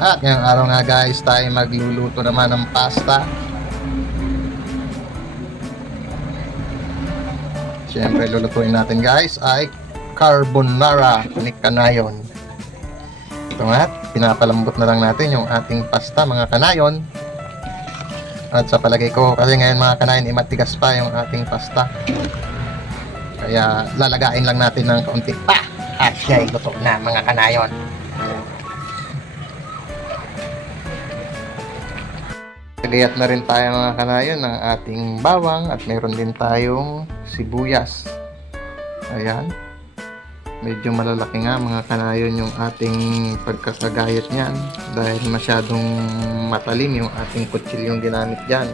At ngayong araw nga guys, tayo magluluto naman ng pasta. Siyempre lulutuin natin guys ay carbonara ni kanayon. Ito nga, pinapalambot na lang natin yung ating pasta mga kanayon. At sa palagay ko, kasi ngayon mga kanayon, matigas pa yung ating pasta. Kaya lalagain lang natin ng kaunti pa. At siya ay luto na mga kanayon. Lagayat na rin tayo mga kanayon ng ating bawang at meron din tayong sibuyas. Ayan. Medyo malalaki nga mga kanayon yung ating pagkakagayat niyan dahil masyadong matalim yung ating kutsilyong ginamit dyan.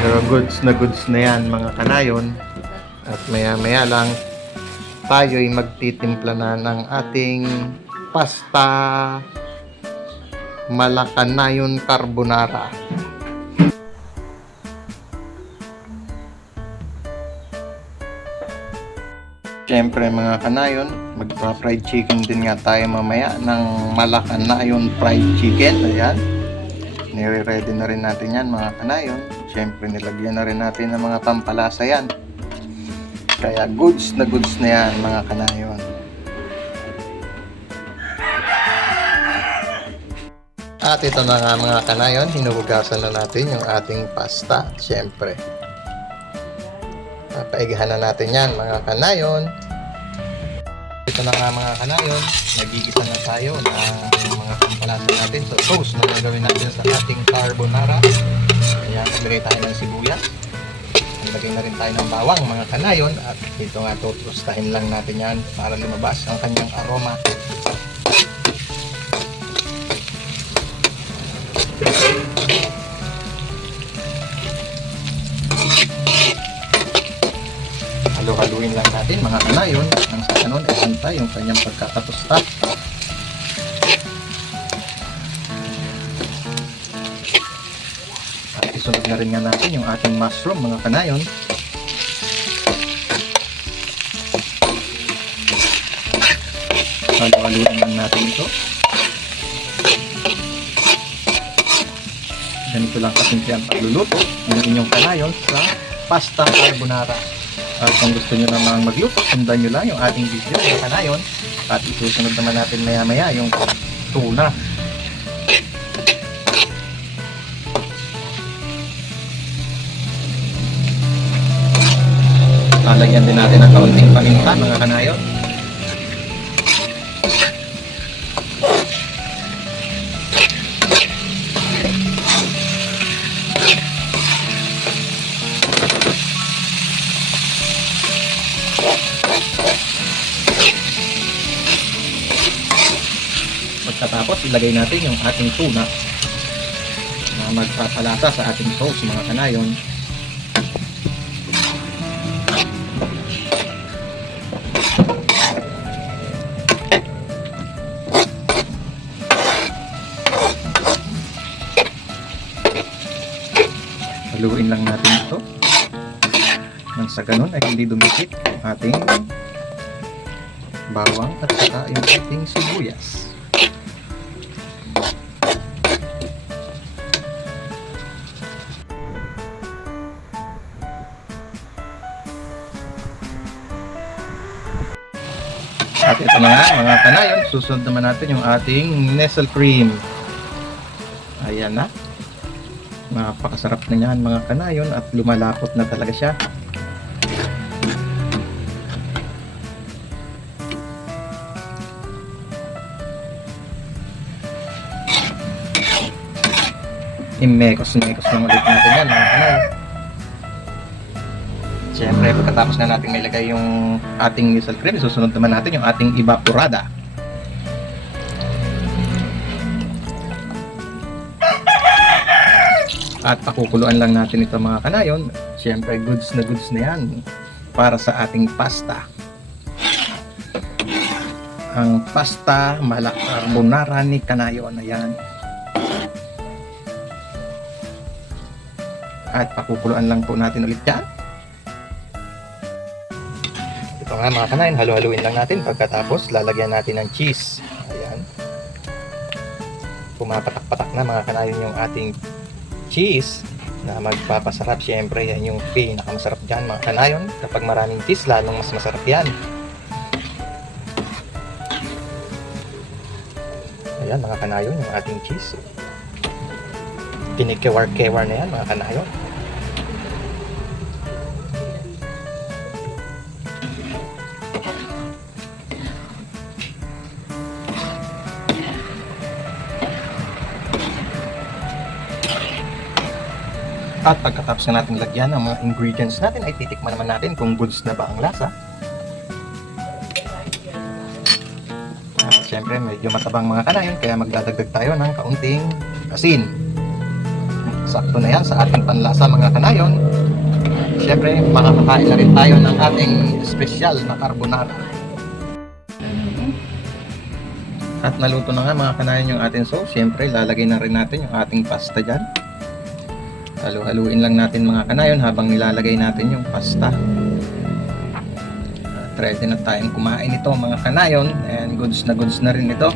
Pero goods na yan mga kanayon. At maya maya lang tayo'y magtitimpla na ng ating pasta Malakanayon carbonara. Siyempre mga kanayon, magpa-fried chicken din nga tayo mamaya ng Malakanayon fried chicken. Ayan. Nire-ready na rin natin yan mga kanayon. Siyempre nilagyan na rin natin ng mga pampalasa yan. Kaya goods na yan mga kanayon. At ito na nga mga kanayon, hinuhugasan na natin yung ating pasta. Siyempre, papaigahan na natin yan mga kanayon. Ito na nga mga kanayon, nagigisa na tayo ng mga pampalasa natin. So sauce na gagawin natin sa ating carbonara. Ayan, naglagay tayo ng sibuyas. Naglagay na rin tayo ng bawang mga kanayon. At ito nga, tutrustahin lang natin yan para lumabas ang kanyang aroma. Halu-haluin lang natin mga kanayon nang sa kanon ay pantay yung kanyang pagkakatusta. At isunod na rin nga natin yung ating mushroom mga kanayon. Halu-haluin lang natin ito. Ganito lang kasimple ang pagluluto ng inyong kanayon sa pasta carbonara. At kung gusto nyo namang magluto, sundan nyo lang yung ating video sa kanayon. At isusunod naman natin maya maya yung tuna. Lalagyan din natin ng kaunting paminta mga kanayon. Pagkatapos ilagay natin yung ating tuna na magpapalasa sa ating sauce mga kanayon. Haluin lang natin ito nang sa ganun ay hindi dumikit ang ating bawang at saka yung ating sibuyas. At ito na nga mga kanayon, susunod naman natin yung ating Nestle cream. Ayan na. Napakasarap na yan mga kanayon at lumalapot na talaga siya. Imekos-mekos lang ulit natin yan mga kanayon. Siyempre, pagkatapos na natin ilagay yung ating Nestle cream, susunod naman natin yung ating evaporada. At pakukuluan lang natin ito mga kanayon. Siyempre, goods na yan para sa ating pasta. Ang pasta Malakanayon ni kanayon. Ayan. At pakukuluan lang po natin ulit yan. Ito nga mga kanayon, halu-haluin lang natin. Pagkatapos, lalagyan natin ng cheese. Ayan. Pumapatak-patak na mga kanayon yung ating cheese na magpapasarap. Siyempre, yan yung pinakamasarap dyan mga kanayon. Kapag maraming cheese, lalong mas masarap yan. Ayan mga kanayon, yung ating cheese. Kinikewar-kewar na yan mga kanayon. At pagkatapos na natin lagyan ng mga ingredients natin, ay titikman naman natin kung goods na ba ang lasa. Siyempre, medyo matabang mga kanayon, kaya magdadagdag tayo ng kaunting asin. Sakto na yan sa ating panlasa mga kanayon. Siyempre, makakakain na rin tayo ng ating special na carbonara. At naluto na nga mga kanayon yung ating sauce. Siyempre, lalagay na rin natin yung ating pasta dyan. Halu-haluin lang natin mga kanayon habang nilalagay natin yung pasta. At ready na tayong kumain ito mga kanayon. And goods na rin ito.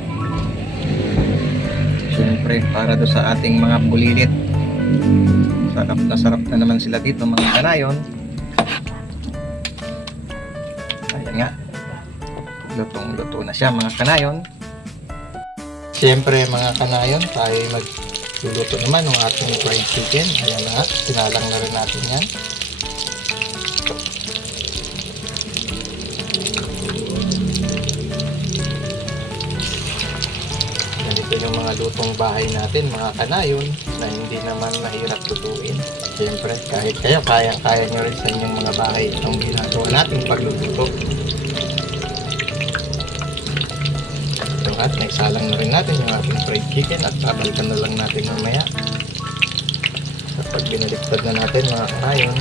Siyempre para do sa ating mga bulilit. Sarap na naman sila dito mga kanayon. Ayan nga. Lutong-luto na siya mga kanayon. Siyempre mga kanayon, tayo magluluto naman ng ating fried chicken. Ayan na, sinalang na rin natin yan. Ganito yung mga lutong bahay natin mga kanayon na hindi naman mahirap lutuin. Siyempre kahit kayo, kaya nyo rin sa inyong mga bahay itong ginagawa natin pagluluto. At naisalang na rin natin yung ating fried chicken at babalikan na lang natin mamaya kapag binaliktad na natin mga kanayon.